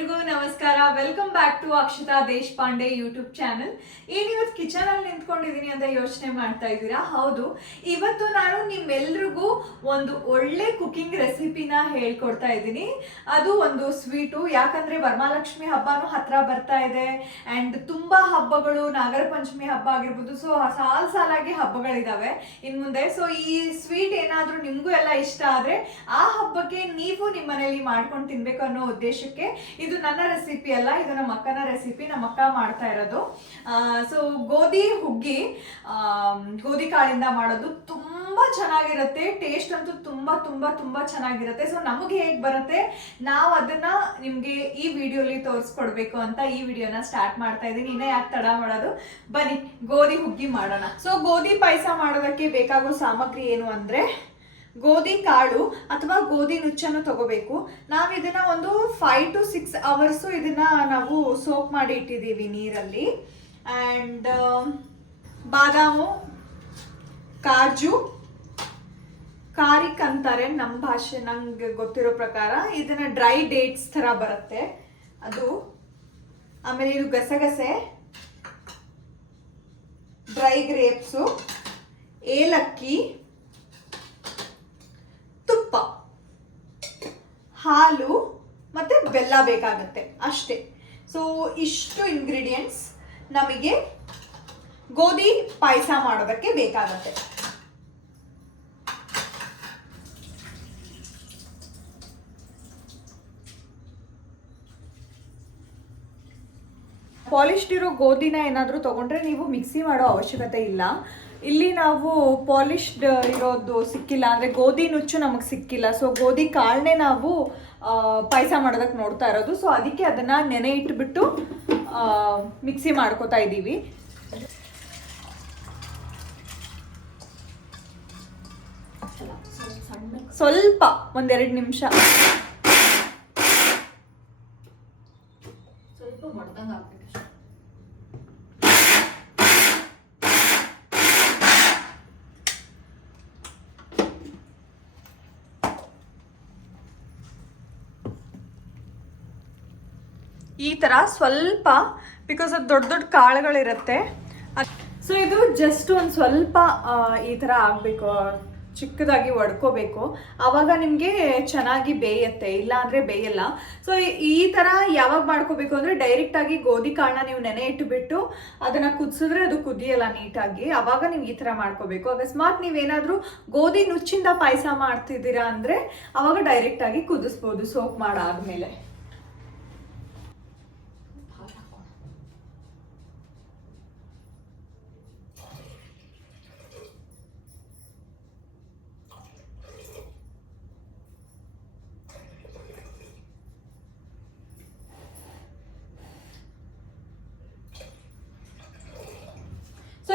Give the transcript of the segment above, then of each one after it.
ಎಲ್ರಿಗೂ ನಮಸ್ಕಾರ. Welcome back to Akshata Deshpande YouTube channel ಇವತ್ತು ಕಿಚನ್ ಅಲ್ಲಿ ನಿಂತ್ಕೊಂಡಿದೀನಿ ಅಂತ ಯೋಚನೆ ಮಾಡ್ತಾ ಇದ್ದೀರಾ? ಹೌದು. ಇವತ್ತು ನಾನು ನಿಮ್ಮೆಲ್ರಿಗೂ ಒಂದು ಒಳ್ಳೆ ಕುಕಿಂಗ್ ರೆಸಿಪಿನ ಹೇಳ್ಕೊಡ್ತಾ ಇದ್ದೀನಿ. ಅದು ಒಂದು ಸ್ವೀಟು ಯಾಕಂದ್ರೆ ವರಮಹಾಲಕ್ಷ್ಮಿ ಹಬ್ಬನೂ ಹತ್ರ ಬರ್ತಾ ಇದೆ. ಅಂಡ್ ತುಂಬಾ ಹಬ್ಬಗಳು ನಾಗರ ಪಂಚಮಿ ಹಬ್ಬ ಆಗಿರ್ಬೋದು. ಸೊ ಸಾಲ್ ಸಾಲಾಗಿ ಹಬ್ಬಗಳಿದಾವೆ ಇನ್ ಮುಂದೆ. ಸೊ ಈ ಸ್ವೀಟ್ ಏನಾದ್ರೂ ನಿಮ್ಗೂ ಎಲ್ಲ ಇಷ್ಟ ಆದ್ರೆ ಆ ಹಬ್ಬಕ್ಕೆ ನೀವು ನಿಮ್ಮ ಮನೇಲಿ ಮಾಡ್ಕೊಂಡು ತಿನ್ಬೇಕು ಅನ್ನೋ ಉದ್ದೇಶಕ್ಕೆ ಇದು ನನ್ನ ರೆಸಿಪಿ ಅಲ್ಲ, ಇದು ನಮ್ಮ ಅಕ್ಕನ ರೆಸಿಪಿ ನಮ್ಮ ಅಕ್ಕ ಮಾಡ್ತಾ ಇರೋದು. ಸೊ ಗೋಧಿ ಹುಗ್ಗಿ ಗೋಧಿ ಕಾಳಿಂದ ಮಾಡೋದು ತುಂಬಾ ಚೆನ್ನಾಗಿರುತ್ತೆ. ಟೇಸ್ಟ್ ಅಂತೂ ತುಂಬಾ ತುಂಬಾ ತುಂಬಾ ಚೆನ್ನಾಗಿರುತ್ತೆ. ಸೊ ನಮಗೆ ಹೇಗೆ ಬರುತ್ತೆ? ನಾವು ಅದನ್ನ ನಿಮ್ಗೆ ಈ ವಿಡಿಯೋಲಿ ತೋರಿಸ್ಕೊಡ್ಬೇಕು ಅಂತ ಈ ವಿಡಿಯೋನ ಸ್ಟಾರ್ಟ್ ಮಾಡ್ತಾ ಇದ್ದೀನಿ. ಇನ್ನೇ ಯಾಕೆ ತಡ ಮಾಡೋದು? ಬನ್ನಿ, ಗೋಧಿ ಹುಗ್ಗಿ ಮಾಡೋಣ. ಸೊ ಗೋಧಿ ಪಾಯಸ ಮಾಡೋದಕ್ಕೆ ಬೇಕಾಗೋ ಸಾಮಗ್ರಿ ಏನು ಅಂದ್ರೆ ಗೋಧಿ ಕಾಳು ಅಥವಾ ಗೋಧಿ ನುಚ್ಚನ್ನು ತಗೋಬೇಕು. ನಾವು ಇದನ್ನ ಒಂದು ಫೈವ್ ಟು ಸಿಕ್ಸ್ ಅವರ್ಸು ಇದನ್ನ ನಾವು ಸೋಪ್ ಮಾಡಿ ಇಟ್ಟಿದ್ದೀವಿ ನೀರಲ್ಲಿ. ಆ್ಯಂಡ್ ಬಾದಾಮು, ಕಾಜು, ಕಾರಿಕ್ ಅಂತಾರೆ ನಮ್ಮ ಭಾಷೆ ನಂಗೆ ಗೊತ್ತಿರೋ ಪ್ರಕಾರ. ಇದನ್ನ ಡ್ರೈ ಡೇಟ್ಸ್ ಥರ ಬರುತ್ತೆ. ಅದು, ಆಮೇಲೆ ಇದು ಗಸಗಸೆ ಡ್ರೈ ಗ್ರೇಪ್ಸು ಏಲಕ್ಕಿ ತುಪ್ಪ. ಹಾಲು ಮತ್ತೆ ಬೆಲ್ಲ ಬೇಕಾಗುತ್ತೆ, ಅಷ್ಟೇ. ಸೊ ಇಷ್ಟು ಇಂಗ್ರೀಡಿಯೆಂಟ್ಸ್ ನಮಗೆ ಗೋಧಿ ಪಾಯಸ ಮಾಡೋದಕ್ಕೆ ಬೇಕಾಗತ್ತೆ. ಪಾಲಿಶ್ಡ್ ಇರೋ ಗೋಧಿನ ಏನಾದರೂ ತಗೊಂಡ್ರೆ ನೀವು ಮಿಕ್ಸಿ ಮಾಡೋ ಅವಶ್ಯಕತೆ ಇಲ್ಲ. ಇಲ್ಲಿ ನಾವು ಪಾಲಿಶ್ಡ್ ಇರೋದು ಸಿಕ್ಕಿಲ್ಲ. ಅಂದರೆ ಗೋಧಿ ನುಚ್ಚು ನಮಗೆ ಸಿಕ್ಕಿಲ್ಲ. ಸೊ ಗೋಧಿ ಕಾಳನ್ನೇ ನಾವು ಪಾಯಸ ಮಾಡೋದಕ್ಕೆ ನೋಡ್ತಾ ಇರೋದು. ಸೊ ಅದಕ್ಕೆ ಅದನ್ನು ನೆನೆ ಇಟ್ಬಿಟ್ಟು ಮಿಕ್ಸಿ ಮಾಡ್ಕೋತಾ ಇದ್ದೀವಿ. ಸ್ವಲ್ಪ ಒಂದೆರಡು ನಿಮಿಷ. ಸ್ವಲ್ಪ ಈ ಥರ ಸ್ವಲ್ಪ ಬಿಕಾಸ್ ಅದು ದೊಡ್ಡ ದೊಡ್ಡ ಕಾಳುಗಳಿರುತ್ತೆ. ಸೊ ಇದು ಜಸ್ಟ್ ಒಂದು ಸ್ವಲ್ಪ ಈ ಥರ ಆಗಬೇಕು ಚಿಕ್ಕದಾಗಿ ಒಡ್ಕೋಬೇಕು. ಆವಾಗ ನಿಮಗೆ ಚೆನ್ನಾಗಿ ಬೇಯುತ್ತೆ ಇಲ್ಲ ಅಂದರೆ ಬೇಯಲ್ಲ. ಸೊ ಈ ಥರ ಯಾವಾಗ ಮಾಡ್ಕೋಬೇಕು ಅಂದರೆ ಡೈರೆಕ್ಟಾಗಿ ಗೋಧಿ ಕಾಳನ್ನ ನೀವು ನೆನೆ ಇಟ್ಟುಬಿಟ್ಟು ಅದನ್ನು ಕುದಿಸಿದ್ರೆ ಅದು ಕುದಿಯಲ್ಲ ನೀಟಾಗಿ. ಆವಾಗ ನೀವು ಈ ಥರ ಮಾಡ್ಕೋಬೇಕು. ಅಕಸ್ಮಾತ್ ನೀವೇನಾದರೂ ಗೋಧಿ ನುಚ್ಚಿಂದ ಪಾಯಸ ಮಾಡ್ತಿದ್ದೀರಾ ಅಂದರೆ ಆವಾಗ ಡೈರೆಕ್ಟಾಗಿ ಕುದಿಸ್ಬೋದು ಸೋಪ್ ಮಾಡಾದ್ಮೇಲೆ.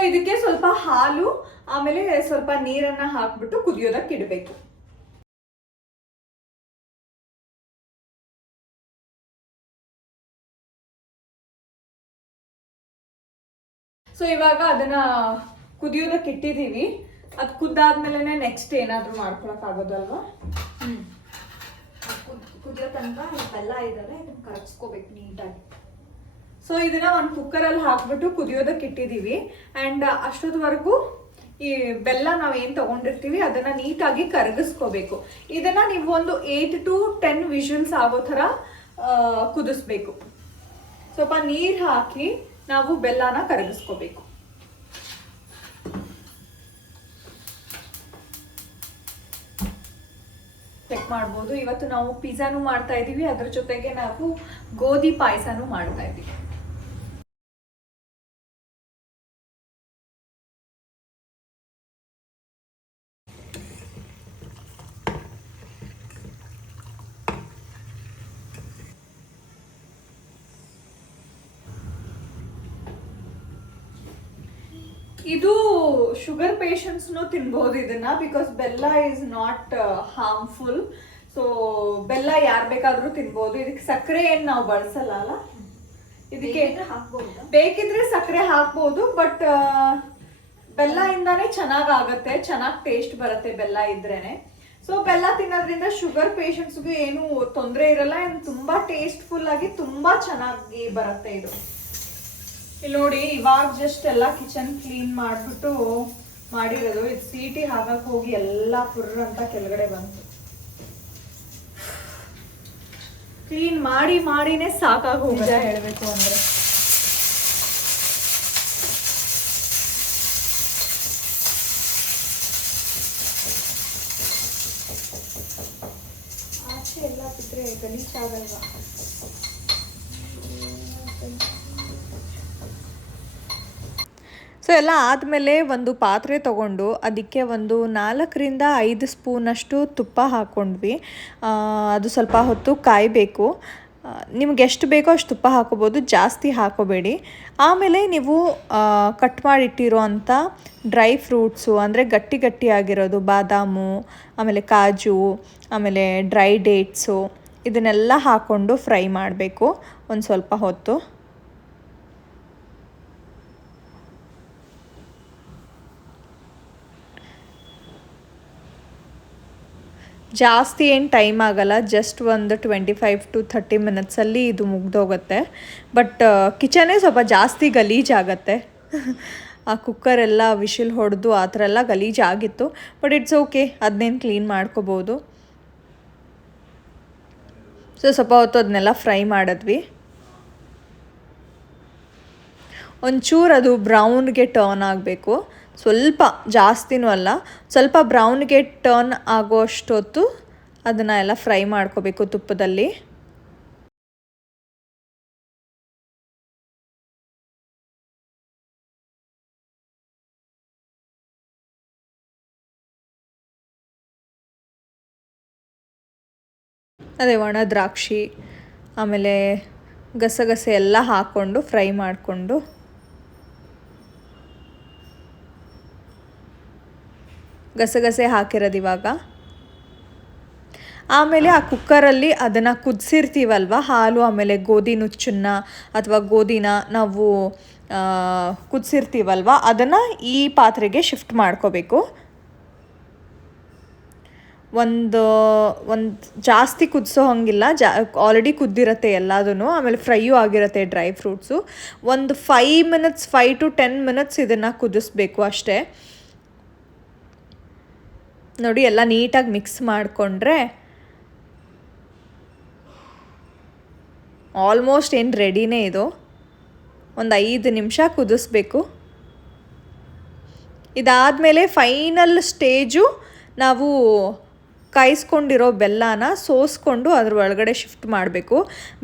ಇದಕ್ಕೆ ಸ್ವಲ್ಪ ಹಾಲು, ಆಮೇಲೆ ಸ್ವಲ್ಪ ನೀರನ್ನ ಹಾಕ್ಬಿಟ್ಟು ಕುದಿಯೋದಕ್ಕೆ ಇಡಬೇಕು. ಸೊ ಇವಾಗ ಅದನ್ನ ಕುದಿಯೋದಕ್ಕೆ ಇಟ್ಟಿದ್ದೀವಿ. ಅದು ಕುದ್ದಾದ್ಮೇಲೆ ನೆಕ್ಸ್ಟ್ ಏನಾದರೂ ಮಾಡ್ಕೊಳಕ್ ಆಗೋದಲ್ವಾ ಕುದಿಯೋ ತನಕ ಬೆಲ್ಲ ಇದೆಲ್ಲ ಇದನ್ನ ಕರಗಿಸ್ಕೋಬೇಕು ನೀಟಾಗಿ. ಸೊ ಇದನ್ನ ಒಂದು ಕುಕ್ಕರಲ್ಲಿ ಹಾಕ್ಬಿಟ್ಟು ಕುದಿಯೋದಕ್ಕೆ ಇಟ್ಟಿದ್ದೀವಿ ಆ್ಯಂಡ್ ಅಷ್ಟೊತ್ತವರೆಗೂ ಈ ಬೆಲ್ಲ ನಾವು ಏನು ತಗೊಂಡಿರ್ತೀವಿ, ಅದನ್ನ ನೀಟಾಗಿ ಕರಗಿಸ್ಕೋಬೇಕು. ಇದನ್ನ ನೀವು ಒಂದು ಏಟ್ ಟು ಟೆನ್ ವಿಷಲ್ಸ್ ಆಗೋ ಥರ ಕುದಿಸ್ಬೇಕು. ಸ್ವಲ್ಪ ನೀರು ಹಾಕಿ ನಾವು ಬೆಲ್ಲನ ಕರಗಿಸ್ಕೋಬೇಕು. ಚೆಕ್ ಮಾಡ್ಬೋದು. ಇವತ್ತು ನಾವು ಪಿಜ್ಜಾನು ಮಾಡ್ತಾ ಇದ್ದೀವಿ ಅದ್ರ ಜೊತೆಗೆ ನಾವು ಗೋಧಿ ಪಾಯಸನೂ ಮಾಡ್ತಾ ಇದ್ದೀವಿ ಇದು ಶುಗರ್ ಪೇಷಂಟ್ಸ್ನು ತಿನ್ಬೋದು ಇದನ್ನ because bella is not harmful so ಬೆಲ್ಲ ಯಾರು ಬೇಕಾದ್ರೂ ತಿನ್ಬೋದು ಇದಕ್ಕೆ ಸಕ್ಕರೆ ಏನು ನಾವು ಬಳಸಲ್ಲ ಅಲ್ಲ? ಇದಕ್ಕೆ? ಬೇಕಿದ್ರೆ ಸಕ್ಕರೆ ಹಾಕ್ಬೋದು ಬಟ್ ಬೆಲ್ಲ ಇಂದಾನೆ ಚೆನ್ನಾಗ್ ಆಗತ್ತೆ ಚೆನ್ನಾಗಿ ಟೇಸ್ಟ್ ಬರುತ್ತೆ ಬೆಲ್ಲ ಇದ್ರೇನೆ. ಸೊ ಬೆಲ್ಲ ತಿನ್ನೋದ್ರಿಂದ ಶುಗರ್ ಪೇಷಂಟ್ಸ್ಗೂ ಏನು ತೊಂದರೆ ಇರಲ್ಲ ಅಂಡ್ ತುಂಬ ಟೇಸ್ಟ್ಫುಲ್ ಆಗಿ ತುಂಬ ಚೆನ್ನಾಗಿ ಬರುತ್ತೆ ಇದು. ಇಲ್ಲಿ ನೋಡಿ ಇವಾಗ ಜಸ್ಟ್ ಎಲ್ಲ ಕಿಚನ್ ಕ್ಲೀನ್ ಮಾಡಿಬಿಟ್ಟು ಮಾಡಿರೋದು. ಇದು ಸೀಟಿ ಹಾಕಕ್ಕೆ ಹೋಗಿ ಎಲ್ಲ ಪುರ್ರ ಅಂತ ಕೆಳಗಡೆ ಬಂತು. ಕ್ಲೀನ್ ಮಾಡಿ ಮಾಡಿನೇ ಸಾಕಾಗಿ ಹೋಗಿದೆ ಹೇಳಬೇಕು ಅಂದ್ರೆ. ಆಚೆ ಎಲ್ಲ ಬಿದ್ರೆ ಗಲೀಜಾಗಲ್ವಾ ಸೊ ಎಲ್ಲ ಆದಮೇಲೆ ಒಂದು ಪಾತ್ರೆ ತಗೊಂಡು ಅದಕ್ಕೆ ಒಂದು ನಾಲ್ಕರಿಂದ ಐದು ಸ್ಪೂನಷ್ಟು ತುಪ್ಪ ಹಾಕ್ಕೊಂಡ್ವಿ. ಅದು ಸ್ವಲ್ಪ ಹೊತ್ತು ಕಾಯಬೇಕು. ನಿಮ್ಗೆ ಎಷ್ಟು ಬೇಕೋ ಅಷ್ಟು ತುಪ್ಪ ಹಾಕೋಬೋದು ಜಾಸ್ತಿ ಹಾಕೋಬೇಡಿ ಆಮೇಲೆ ನೀವು ಕಟ್ ಮಾಡಿಟ್ಟಿರೋ ಅಂಥ ಡ್ರೈ ಫ್ರೂಟ್ಸು, ಅಂದರೆ ಗಟ್ಟಿ ಗಟ್ಟಿಯಾಗಿರೋದು ಬಾದಾಮು, ಆಮೇಲೆ ಕಾಜು, ಆಮೇಲೆ ಡ್ರೈ ಡೇಟ್ಸು, ಇದನ್ನೆಲ್ಲ ಹಾಕ್ಕೊಂಡು ಫ್ರೈ ಮಾಡಬೇಕು ಒಂದು ಸ್ವಲ್ಪ ಹೊತ್ತು. ಜಾಸ್ತಿ ಏನು ಟೈಮ್ ಆಗಲ್ಲ ಜಸ್ಟ್ ಒಂದು ಟ್ವೆಂಟಿ ಫೈವ್ ಟು ಥರ್ಟಿ ಮಿನಿಟ್ಸಲ್ಲಿ ಇದು ಮುಗ್ದೋಗುತ್ತೆ. ಬಟ್ ಕಿಚನೇ ಸ್ವಲ್ಪ ಜಾಸ್ತಿ ಗಲೀಜಾಗತ್ತೆ ಆ ಕುಕ್ಕರೆಲ್ಲ ವಿಶಿಲ್ ಹೊಡೆದು ಆ ಥರ ಎಲ್ಲ ಗಲೀಜಾಗಿತ್ತು ಬಟ್ ಇಟ್ಸ್ ಓಕೆ ಅದನ್ನೇನು ಕ್ಲೀನ್ ಮಾಡ್ಕೋಬೋದು. ಸೊ ಸ್ವಲ್ಪ ಹೊತ್ತು ಅದನ್ನೆಲ್ಲ ಫ್ರೈ ಮಾಡಿದ್ವಿ. ಒಂಚೂರು ಅದು ಬ್ರೌನ್ಗೆ ಟರ್ನ್ ಆಗಬೇಕು. ಸ್ವಲ್ಪ ಜಾಸ್ತಿನೂ ಅಲ್ಲ, ಸ್ವಲ್ಪ ಬ್ರೌನ್ಗೆ ಟರ್ನ್ ಆಗೋ ಅಷ್ಟೊತ್ತು ಅದನ್ನು ಎಲ್ಲ ಫ್ರೈ ಮಾಡ್ಕೋಬೇಕು ತುಪ್ಪದಲ್ಲಿ. ಅದೇ ಒಣ ದ್ರಾಕ್ಷಿ, ಆಮೇಲೆ ಗಸಗಸೆ ಎಲ್ಲ ಹಾಕ್ಕೊಂಡು ಫ್ರೈ ಮಾಡಿಕೊಂಡು ಗಸಗಸೆ ಹಾಕಿರೋದು ಇವಾಗ. ಆಮೇಲೆ ಆ ಕುಕ್ಕರಲ್ಲಿ ಅದನ್ನು ಕುದಿಸಿರ್ತೀವಲ್ವ? ಹಾಲು, ಆಮೇಲೆ ಗೋಧಿ ನುಚ್ಚನ್ನ ಅಥವಾ ಗೋಧಿನ ನಾವು ಕುದಿಸಿರ್ತೀವಲ್ವ? ಅದನ್ನು ಈ ಪಾತ್ರೆಗೆ ಶಿಫ್ಟ್ ಮಾಡ್ಕೋಬೇಕು. ಒಂದು ಒಂದು ಜಾಸ್ತಿ ಕುದಿಸೋ ಹಂಗಿಲ್ಲ. ಜಾ, ಆಲ್ರೆಡಿ ಕುದ್ದಿರತ್ತೆ ಎಲ್ಲದೂ ಆಮೇಲೆ ಫ್ರೈಯೂ ಆಗಿರುತ್ತೆ ಡ್ರೈ ಫ್ರೂಟ್ಸು. ಒಂದು five minutes five to ten minutes ಇದನ್ನು ಕುದಿಸ್ಬೇಕು ಅಷ್ಟೇ. ನೋಡಿ, ಎಲ್ಲ ನೀಟಾಗಿ ಮಿಕ್ಸ್ ಮಾಡಿಕೊಂಡ್ರೆ ಆಲ್ಮೋಸ್ಟ್ ಏನು ರೆಡಿನೇ ಇದು. ಒಂದು ಐದು ನಿಮಿಷ ಕುದಿಸ್ಬೇಕು. ಇದಾದಮೇಲೆ ಫೈನಲ್ ಸ್ಟೇಜು ನಾವು ಕಾಯಿಸ್ಕೊಂಡಿರೋ ಬೆಲ್ಲನ ಸೋಸ್ಕೊಂಡು ಅದ್ರ ಒಳಗಡೆ ಶಿಫ್ಟ್ ಮಾಡಬೇಕು.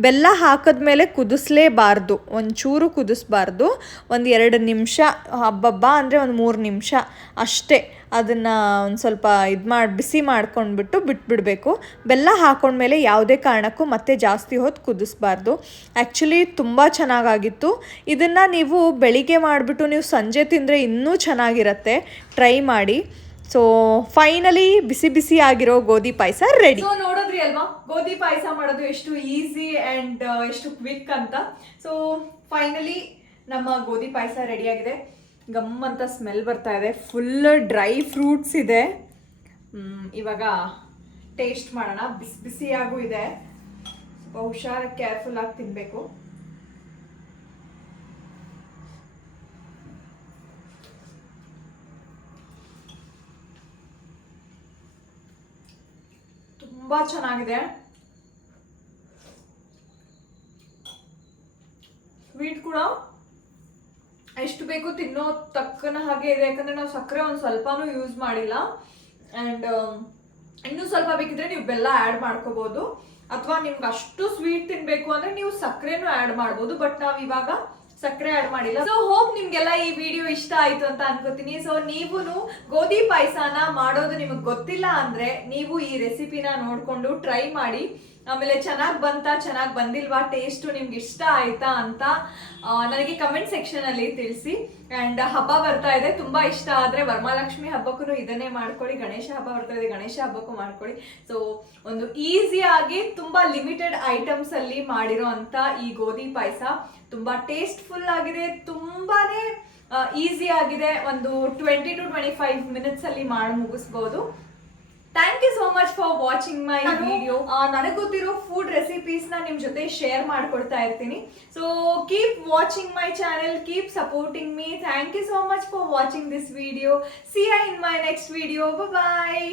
ಬೆಲ್ಲ ಹಾಕಿದ್ಮೇಲೆ ಕುದಿಸ್ಲೇಬಾರ್ದು. ಒಂಚೂರು ಕುದಿಸ್ಬಾರ್ದು. ಒಂದು ಎರಡು ನಿಮಿಷ ಹಬ್ಬಬ್ಬ ಅಂದರೆ ಒಂದು ಮೂರು ನಿಮಿಷ ಅಷ್ಟೇ. ಅದನ್ನು ಒಂದು ಸ್ವಲ್ಪ ಇದು ಮಾಡಿ, ಬಿಸಿ ಮಾಡ್ಕೊಂಡ್ಬಿಟ್ಟು ಬಿಟ್ಬಿಡಬೇಕು. ಬೆಲ್ಲ ಹಾಕೊಂಡ್ಮೇಲೆ ಯಾವುದೇ ಕಾರಣಕ್ಕೂ ಮತ್ತೆ ಜಾಸ್ತಿ ಹೊತ್ತು ಕುದಿಸ್ಬಾರ್ದು. ಆ್ಯಕ್ಚುಲಿ ತುಂಬ ಚೆನ್ನಾಗಾಗಿತ್ತು. ಇದನ್ನು ನೀವು ಬೆಳಿಗ್ಗೆ ಮಾಡಿಬಿಟ್ಟು ನೀವು ಸಂಜೆ ತಿಂದರೆ ಇನ್ನೂ ಚೆನ್ನಾಗಿರುತ್ತೆ. ಟ್ರೈ ಮಾಡಿ. ಸೊ ಫೈನಲಿ ಬಿಸಿ ಬಿಸಿ ಆಗಿರೋ ಗೋಧಿ ಪಾಯಸ ರೆಡಿ ಸೊ ನೋಡಿದ್ರಿ ಅಲ್ವಾ? ಗೋಧಿ ಪಾಯಸ ಮಾಡೋದು ಎಷ್ಟು ಈಸಿ ಆ್ಯಂಡ್ ಎಷ್ಟು ಕ್ವಿಕ್ ಅಂತ. ಸೊ ಫೈನಲಿ ನಮ್ಮ ಗೋಧಿ ಪಾಯಸ ರೆಡಿಯಾಗಿದೆ ಗಮ್ ಅಂತ ಸ್ಮೆಲ್ ಬರ್ತಾ ಇದೆ. ಫುಲ್ ಡ್ರೈ ಫ್ರೂಟ್ಸ್ ಇದೆ. ಇವಾಗ ಟೇಸ್ಟ್ ಮಾಡೋಣ. ಬಿಸಿ ಬಿಸಿಯಾಗೂ ಇದೆ. ಸ್ವಲ್ಪ ಹುಷಾರಾಗಿ ಕೇರ್ಫುಲ್ ಆಗಿ ತಿನ್ನಬೇಕು ತುಂಬಾ ಚೆನ್ನಾಗಿದೆ. ಸ್ವೀಟ್ ಕೂಡ ಎಷ್ಟು ಬೇಕು ತಿನ್ನೋ ತಕ್ಕನ ಹಾಗೆ ಇದೆ. ಯಾಕಂದ್ರೆ ನಾವು ಸಕ್ಕರೆ ಒಂದು ಸ್ವಲ್ಪನೂ ಯೂಸ್ ಮಾಡಿಲ್ಲ. ಆ್ಯಂಡ್ ಇನ್ನೂ ಸ್ವಲ್ಪ ಬೇಕಿದ್ರೆ ನೀವು ಬೆಲ್ಲ ಆ್ಯಡ್ ಮಾಡ್ಕೋಬಹುದು ಅಥವಾ ನಿಮ್ಗೆ ಅಷ್ಟು ಸ್ವೀಟ್ ತಿನ್ಬೇಕು ಅಂದ್ರೆ ನೀವು ಸಕ್ಕರೆನೂ ಆ್ಯಡ್ ಮಾಡ್ಬೋದು. ಬಟ್ ನಾವು ಇವಾಗ ಸಕ್ಕರೆ ಆಡ್ ಮಾಡಿಲ್ಲ. ಸೊ ಹೋಪ್ ನಿಮ್ಗೆಲ್ಲ ಈ ವಿಡಿಯೋ ಇಷ್ಟ ಆಯ್ತು ಅಂತ ಅನ್ಕೋತೀನಿ. ಸೊ ನೀವು ಗೋಧಿ ಪಾಯಸನ ಮಾಡೋದು ನಿಮಗೆ ಗೊತ್ತಿಲ್ಲ ಅಂದ್ರೆ ನೀವು ಈ ರೆಸಿಪಿನ ನೋಡ್ಕೊಂಡು ಟ್ರೈ ಮಾಡಿ. ಆಮೇಲೆ ಚೆನ್ನಾಗಿ ಬಂತ, ಚೆನ್ನಾಗಿ ಬಂದಿಲ್ವಾ ಟೇಸ್ಟು ನಿಮ್ಗೆ ಇಷ್ಟ ಆಯ್ತಾ ಅಂತ ನನಗೆ ಕಮೆಂಟ್ ಸೆಕ್ಷನ್ ಅಲ್ಲಿ ತಿಳಿಸಿ. ಅಂಡ್ ಹಬ್ಬ ಬರ್ತಾ ಇದೆ, ತುಂಬಾ ಇಷ್ಟ ಆದ್ರೆ ವರಮಹಾಲಕ್ಷ್ಮಿ ಹಬ್ಬಕ್ಕೂ ಇದನ್ನೇ ಮಾಡ್ಕೊಳ್ಳಿ, ಗಣೇಶ ಹಬ್ಬ ಬರ್ತಾ ಇದೆ, ಗಣೇಶ ಹಬ್ಬಕ್ಕೂ ಮಾಡ್ಕೊಳ್ಳಿ. ಸೊ ಒಂದು ಈಸಿಯಾಗಿ ತುಂಬಾ ಲಿಮಿಟೆಡ್ ಐಟಮ್ಸ್ ಅಲ್ಲಿ ಮಾಡಿರೋ ಅಂಥ ಈ ಗೋಧಿ ಪಾಯಸ ತುಂಬಾ ಟೇಸ್ಟ್ಫುಲ್ ಆಗಿದೆ, ತುಂಬಾನೇ ಈಸಿ ಆಗಿದೆ. ಒಂದು twenty to twenty five minutes ಅಲ್ಲಿ ಮಾಡಿ ಮುಗಿಸ್ಬೋದು. Thank you so much for watching my video ನನಗೆ ಗೊತ್ತಿರೋ ಫುಡ್ ರೆಸಿಪೀಸ್ನ ನಿಮ್ ಜೊತೆ ಶೇರ್ ಮಾಡ್ಕೊಡ್ತಾ ಇರ್ತೀನಿ. So keep watching my channel keep supporting me thank you so much for watching this video see I in my next video bye